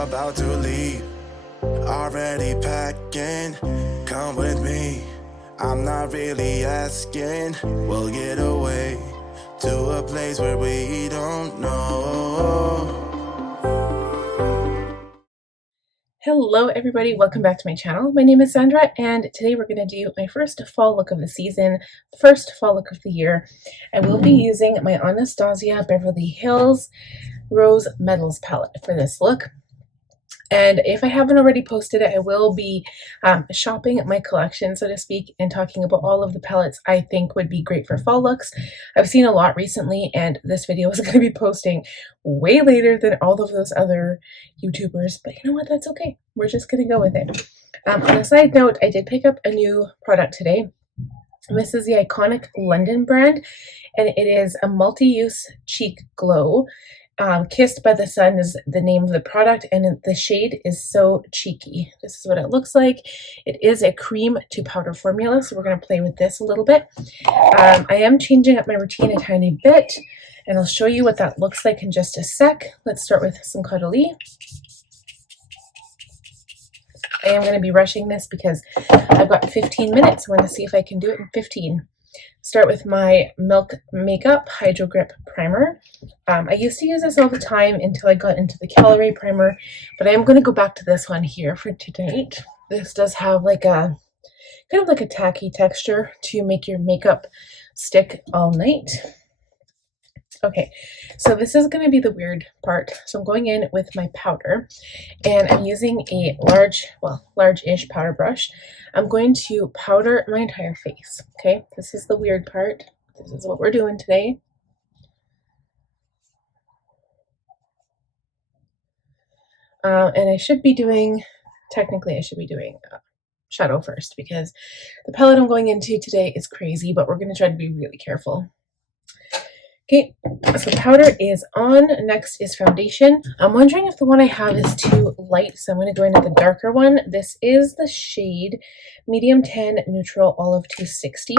about to leave. Already packing, come with me. I'm not really asking. We'll get away to a place where we don't know. Hello everybody, welcome back to my channel. My name is Sandra and today we're going to do my first fall look of the season, first fall look of the year. I will be using my Anastasia Beverly Hills Rose Metals palette for this look. And if I haven't already posted it, I will be shopping my collection, so to speak, and talking about all of the palettes I think would be great for fall looks. I've seen a lot recently, and this video is going to be posting way later than all of those other YouTubers, but you know what, that's okay. We're just going to go with it. On a side note, I did pick up a new product today. This is the iconic London brand, and it is a multi-use cheek glow. Kissed by the Sun is the name of the product, and the shade is So Cheeky. This is what it looks like. It is a cream to powder formula, so we're going to play with this a little bit. I am changing up my routine a tiny bit, and I'll show you what that looks like in just a sec. Let's start with some Caudalie. I am going to be rushing this because I've got 15 minutes. I want to see if I can do it in 15. Start with my Milk Makeup Hydrogrip Primer. I used to use this all the time until I got into the Caudalie primer, but I am going to go back to this one here for tonight. This does have like a kind of like a tacky texture to make your makeup stick all night. Okay, so this is going to be the weird part. So I'm going in with my powder, and I'm using a large-ish powder brush. I'm going to powder my entire face. Okay, this is the weird part. This is what we're doing today. And I should be doing, technically I should be doing shadow first, because the palette I'm going into today is crazy, but we're going to try to be really careful. Okay, so powder is on. Next is foundation. I'm wondering if the one I have is too light, so I'm going to go into the darker one. This is the shade Medium Tan Neutral Olive 260.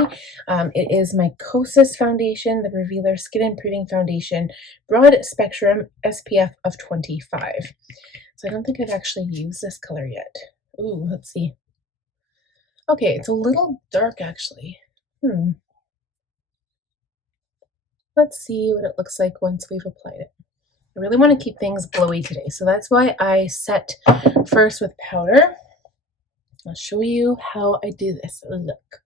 It is my Kosas foundation, the Revealer Skin Improving Foundation, Broad Spectrum SPF of 25. So I don't think I've actually used this color yet. Ooh, let's see. Okay, it's a little dark actually. Let's see what it looks like once we've applied it. I really want to keep things glowy today, so that's why I set first with powder. I'll show you how I do this. Look.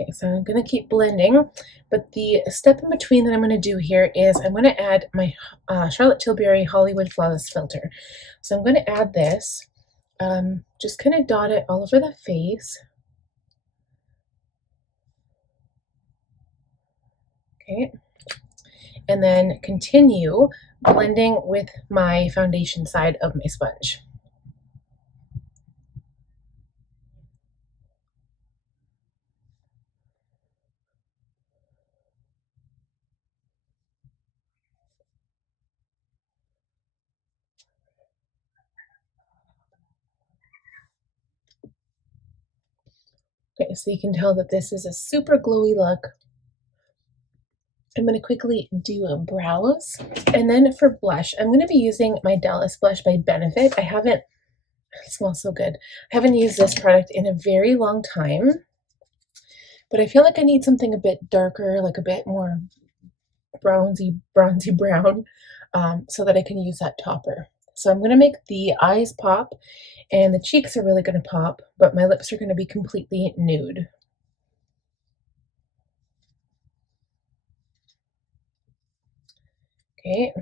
Okay, so I'm going to keep blending, but the step in between that I'm going to do here is I'm going to add my Charlotte Tilbury Hollywood Flawless Filter. So I'm going to add this, just kind of dot it all over the face. Okay, and then continue blending with my foundation side of my sponge. Okay, so you can tell that this is a super glowy look. I'm going to quickly do brows, and then for blush, I'm going to be using my Dallas blush by Benefit. It smells so good. I haven't used this product in a very long time, but I feel like I need something a bit darker, like a bit more bronzy brown, so that I can use that topper. So I'm going to make the eyes pop, and the cheeks are really going to pop, but my lips are going to be completely nude. Okay,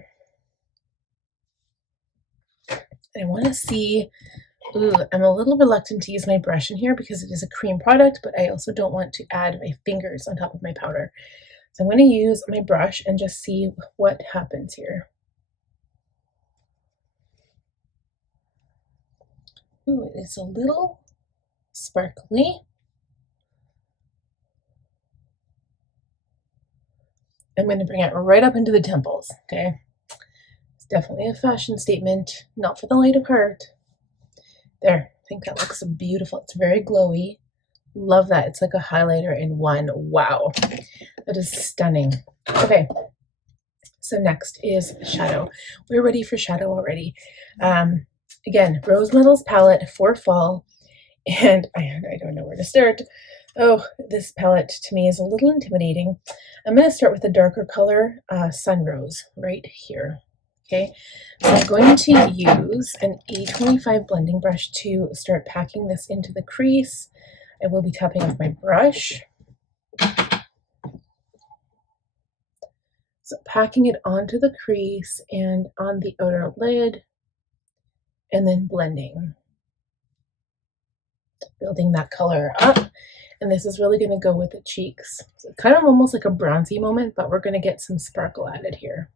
I want to see, I'm a little reluctant to use my brush in here because it is a cream product, but I also don't want to add my fingers on top of my powder. So I'm going to use my brush and just see what happens here. Ooh, it is a little sparkly. I'm going to bring it right up into the temples, okay? It's definitely a fashion statement, not for the light of heart. There, I think that looks beautiful. It's very glowy. Love that. It's like a highlighter in one. Wow, that is stunning. Okay, So next is shadow. We're ready for shadow already. Again, Rose Metals palette for fall, and I don't know where to start. Oh, this palette to me is a little intimidating. I'm going to start with a darker color, Sunrose, right here. Okay, so I'm going to use an A25 blending brush to start packing this into the crease. I will be tapping with my brush. So packing it onto the crease and on the outer lid, and then blending. Building that color up. And this is really going to go with the cheeks. So kind of almost like a bronzy moment, but we're going to get some sparkle added here.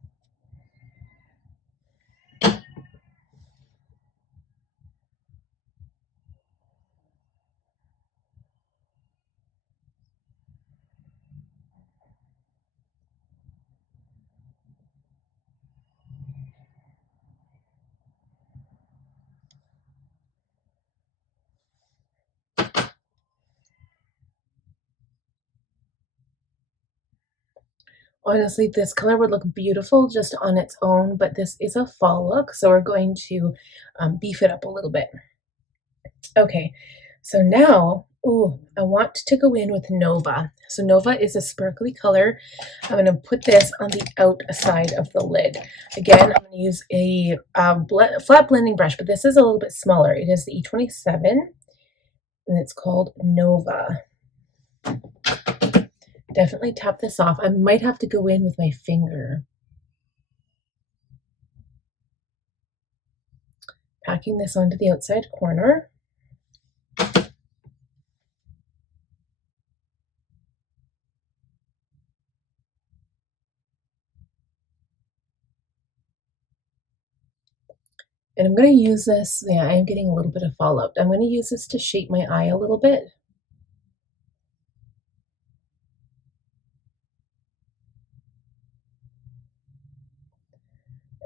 Honestly, this color would look beautiful just on its own, but this is a fall look, so we're going to beef it up a little bit. Okay, so now, I want to go in with Nova. So Nova is a sparkly color. I'm going to put this on the outside of the lid. Again, I'm going to use a flat blending brush, but this is a little bit smaller. It is the E27, and it's called Nova. Definitely tap this off. I might have to go in with my finger. Packing this onto the outside corner. And I'm going to use this, yeah, I'm getting a little bit of fallout. I'm going to use this to shape my eye a little bit.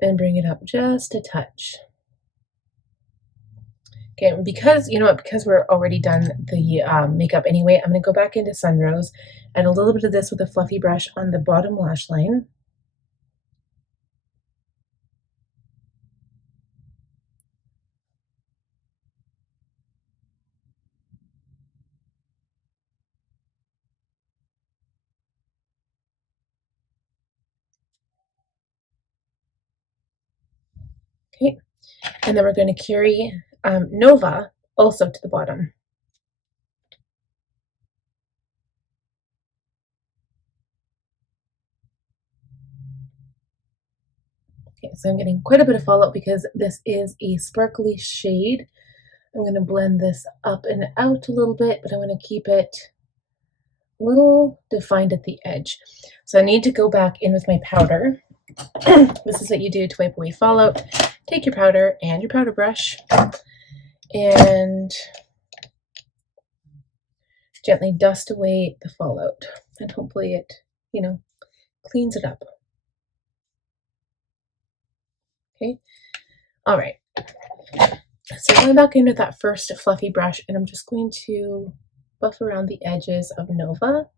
And bring it up just a touch. Okay, because, you know what, because we're already done the makeup anyway, I'm going to go back into Sunrose, add a little bit of this with a fluffy brush on the bottom lash line. Okay, and then we're going to carry Nova also to the bottom. Okay, so I'm getting quite a bit of fallout because this is a sparkly shade. I'm going to blend this up and out a little bit, but I want to keep it a little defined at the edge. So I need to go back in with my powder. This is what you do to wipe away fallout. Take your powder and your powder brush and gently dust away the fallout, and hopefully it, you know, cleans it up. Okay, all right. So going back into that first fluffy brush, and I'm just going to buff around the edges of Nova.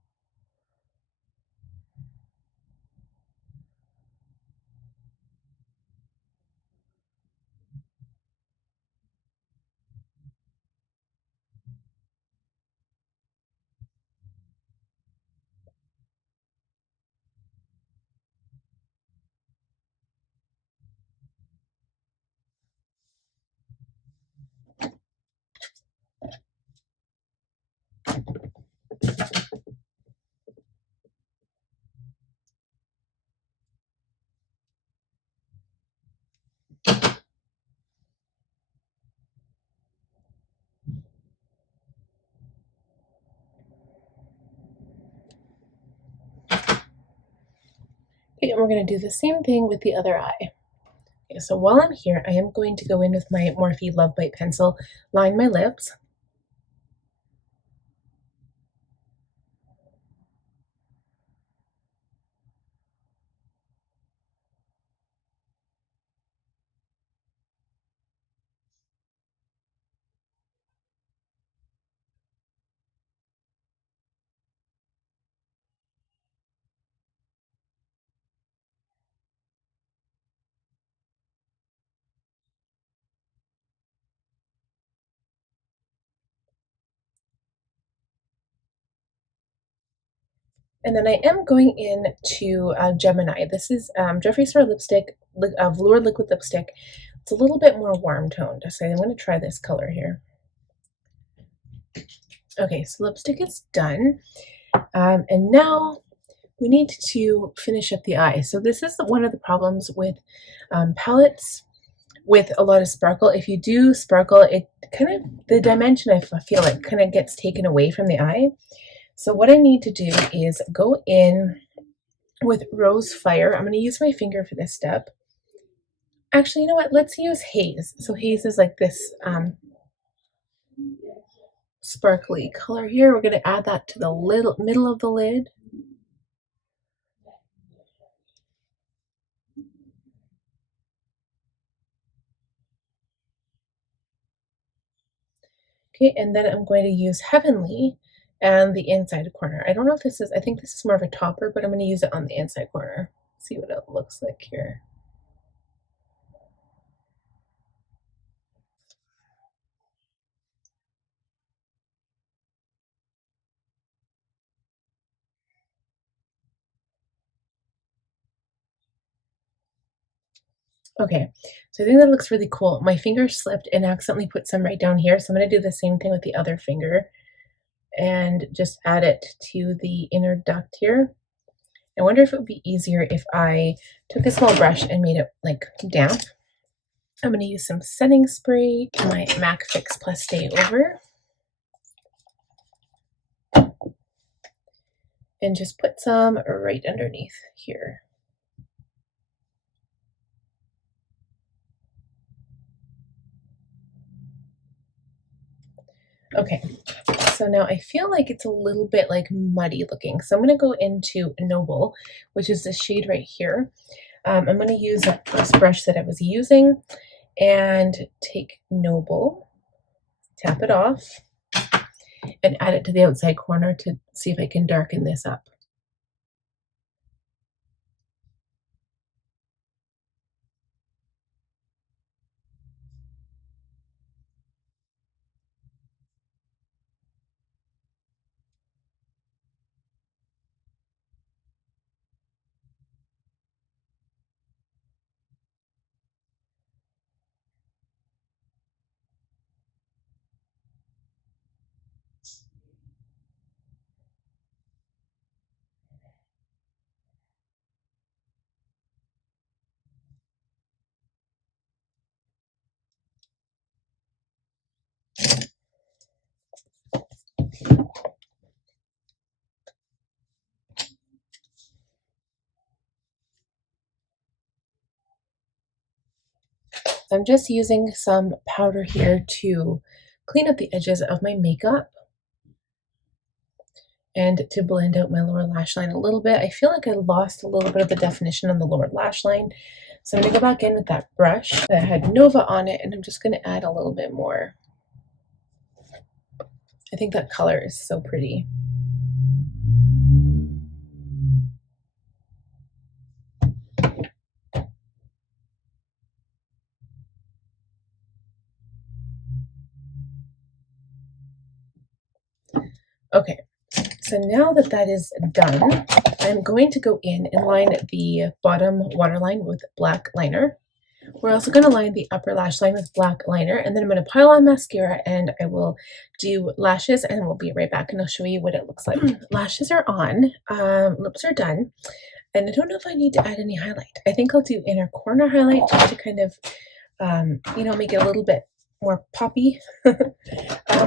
Okay, and we're going to do the same thing with the other eye. Okay, so while I'm here, I am going to go in with my Morphe Love Bite pencil, line my lips. And then I am going in to Gemini. This is Jeffree Star lipstick, Velour liquid lipstick. It's a little bit more warm toned, so I'm going to try this color here. Okay, so lipstick is done. And now we need to finish up the eye. So this is one of the problems with palettes with a lot of sparkle. If you do sparkle, it kind of, the dimension, I feel like, kind of gets taken away from the eye. So what I need to do is go in with Rose Fire. I'm going to use my finger for this step. Actually, you know what? Let's use Haze. So Haze is like this sparkly color here. We're going to add that to the middle of the lid. Okay, and then I'm going to use Heavenly and the inside corner. I don't know if this is, I think this is more of a topper, but I'm going to use it on the inside corner. See what it looks like here. Okay, so I think that looks really cool. My finger slipped and accidentally put some right down here, so I'm going to do the same thing with the other finger and just add it to the inner duct here. I wonder if it would be easier if I took a small brush and made it like damp. I'm going to use some setting spray, my MAC Fix Plus Stay Over, and just put some right underneath here. Okay, so now I feel like it's a little bit like muddy looking. So I'm going to go into Noble, which is the shade right here. I'm going to use a first brush that I was using and take Noble, tap it off, and add it to the outside corner to see if I can darken this up. I'm just using some powder here to clean up the edges of my makeup and to blend out my lower lash line a little bit. I feel like I lost a little bit of the definition on the lower lash line. So I'm going to go back in with that brush that had Nova on it, and I'm just going to add a little bit more. I think that color is so pretty. Okay, so now that that is done, I'm going to go in and line the bottom waterline with black liner. We're also going to line the upper lash line with black liner, and then I'm going to pile on mascara and I will do lashes, and we'll be right back and I'll show you what it looks like. Lashes are on, lips are done, and I don't know if I need to add any highlight. I think I'll do inner corner highlight just to kind of, you know, make it a little bit more poppy.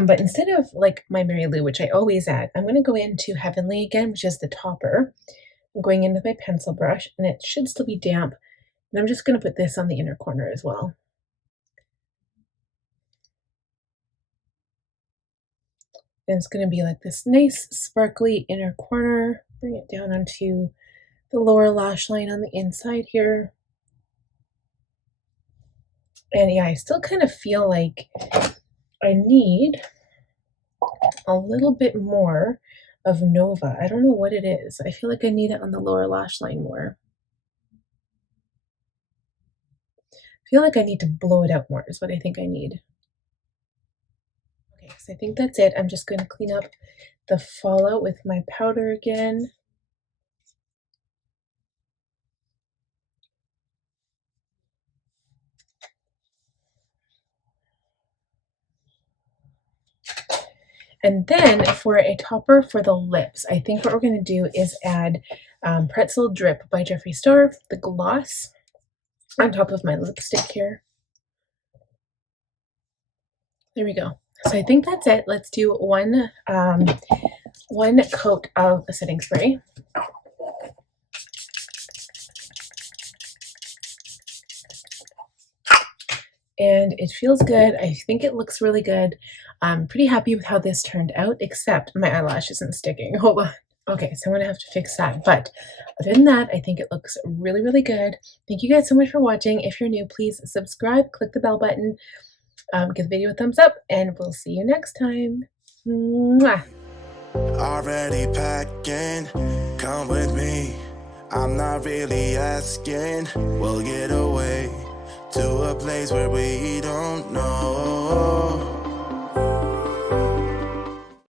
But instead of like my Mary Lou, which I always add, I'm going to go into Heavenly again, which is the topper. I'm going in with my pencil brush, and it should still be damp. And I'm just going to put this on the inner corner as well. And it's going to be like this nice sparkly inner corner. Bring it down onto the lower lash line on the inside here. And yeah, I still kind of feel like I need a little bit more of Nova. I don't know what it is. I feel like I need it on the lower lash line more. I feel like I need to blow it out more is what I think I need. Okay, so I think that's it. I'm just going to clean up the fallout with my powder again. And then for a topper for the lips, I think what we're going to do is add Pretzel Drip by Jeffree Star, the gloss, on top of my lipstick here. There we go. So I think that's it. Let's do one coat of the setting spray. And it feels good. I think it looks really good. I'm pretty happy with how this turned out, except my eyelash isn't sticking. Hold on. Okay, so I'm gonna have to fix that. But other than that, I think it looks really, really good. Thank you guys so much for watching. If you're new, please subscribe, click the bell button, give the video a thumbs up, and we'll see you next time. Mwah. Already packing, come with me. I'm not really asking. We'll get away to a place where we don't know.